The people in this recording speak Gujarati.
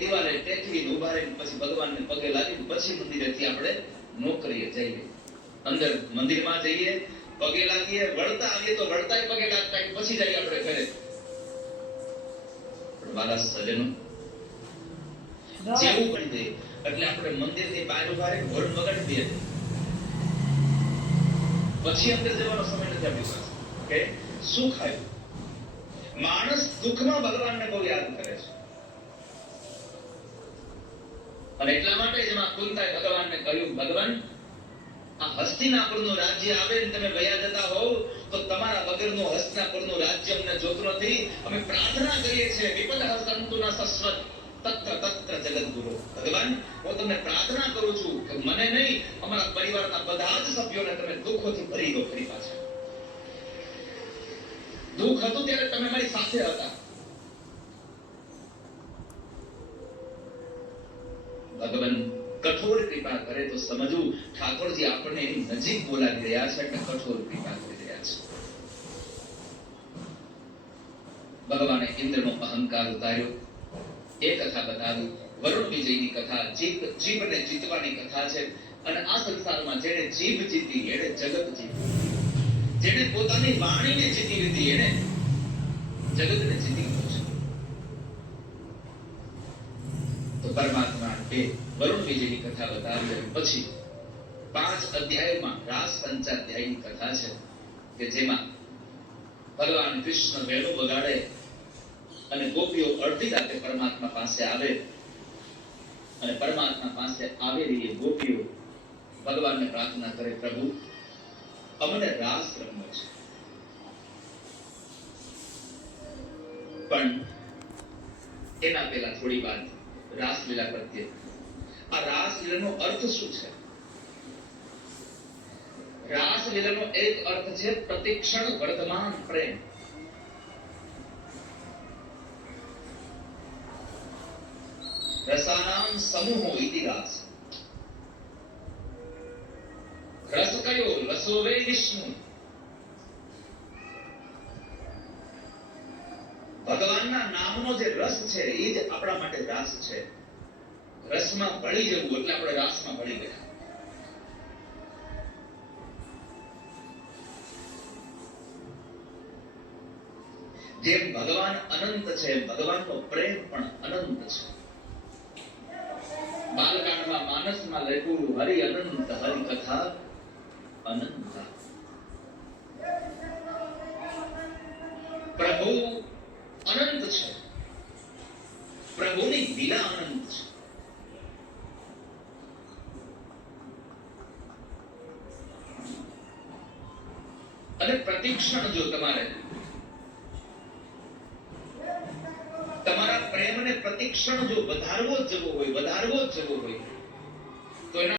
દિવાલે ટેકવીને ઉભા રહીને પછી ભગવાનને પગે લાગીને પછી મંદિરેથી આપણે નોકરીએ જઈએ. અંદર મંદિરમાં જઈએ, પગે લાગીએ, વળતા આવીએ તો વળતાય પગે લાગતા પછી જઈએ આપણે ઘરે. વાલા સજ્જનો, જેવું પણ દે એટલે આપણે મંદિરની બહાર ઉભા રહીને હોર્ન વગાડી દઈએ પછી અંદર જવાનો સમય નથી આપણી પાસે. કે સુખ આવ્યું. માણસ દુઃખમાં ભગવાનને બહુ યાદ કરે છે. અને એટલા માટે જ એમાં કુંતાએ ભગવાનને કહ્યું, ભગવાન આ હસ્તિનાપુરનું રાજ્ય આવે ને તમે વયા જતા હોવ તો તમારા વગરનું હસ્તિનાપુરનું રાજ્ય અમને જોતું નથી. અમે પ્રાર્થના કરીએ છીએ વિપદઃ સંતુના સસ્વત તત્ર તત્ર જગદગુરુ. ભગવાન હું તમને પ્રાર્થના કરું છું કે મને નહીં, અમારા પરિવારના બધા જ સભ્યોને તમે દુઃખોથી ભરી દો. ફરી પાછા દુઃખ હતું ત્યારે તમે મારી સાથે હતા. ભગવાન કઠોર કૃપા કરે તો સમજવું ઠાકોરજી આપણને એની નજીક બોલાવી રહ્યા છે એટલે કઠોર કૃપા કરી રહ્યા છે. ભગવાને ઇન્દ્રનો અહંકાર ઉતાર્યો. એ કથા બતાવી. વરુણ વિજયની કથા જીભને જીતવાની કથા છે. અને આ સંસારમાં જેને જીભ જીતી એને જગત જીત્યું. જેને પોતાની વાણીને જીતી લીધી એને જગતને જીતી લીધું છે. તો પરમાત્મા એ વરુણ વિજયની કથા બતાવી અને પછી 5 અધ્યાયમાં રાસ પંચાધ્યાયની કથા છે કે જેમાં ભગવાન કૃષ્ણ વેણુ વગાડે અને ગોપીઓ અડધી રાતે પરમાત્મા પાસે આવે અને પરમાત્મા પાસે આવેલી એ ગોપીઓ ભગવાનને પ્રાર્થના કરે, પ્રભુ અમને રાસ રમવો છે. પણ એના પહેલા થોડી વાત રાસલીલા પ્રત્યે. આ રાસલીલાનો અર્થ શું છે? રાસલીલાનો એક અર્થ છે પ્રતિક્ષણ વર્તમાન પ્રેમ. રસાનામ સમૂહો ઇતિ રાસ. રસ કયો? રસો વે વિષ્ણુ. ભગવાનના નામનો જે રસ છે એ જ આપણા માટે રાસ છે. રસમાં ભળી જવું એટલે આપણે રાસમાં ભળી ગયા. જેમ ભગવાન અનંત છે ભગવાનનો પ્રેમ પણ અનંત છે. બાલકાંડમાં માનસમાં લખ્યું, હરિ અનંત હરિ કથા અનંત. પ્રભુ અનંત છે. પ્રભુની લીલા અનંત છે. અને પ્રતિક્ષણ જો તમારા પ્રેમને પ્રતિક્ષણ જો વધારવો જ જવો હોય તો એના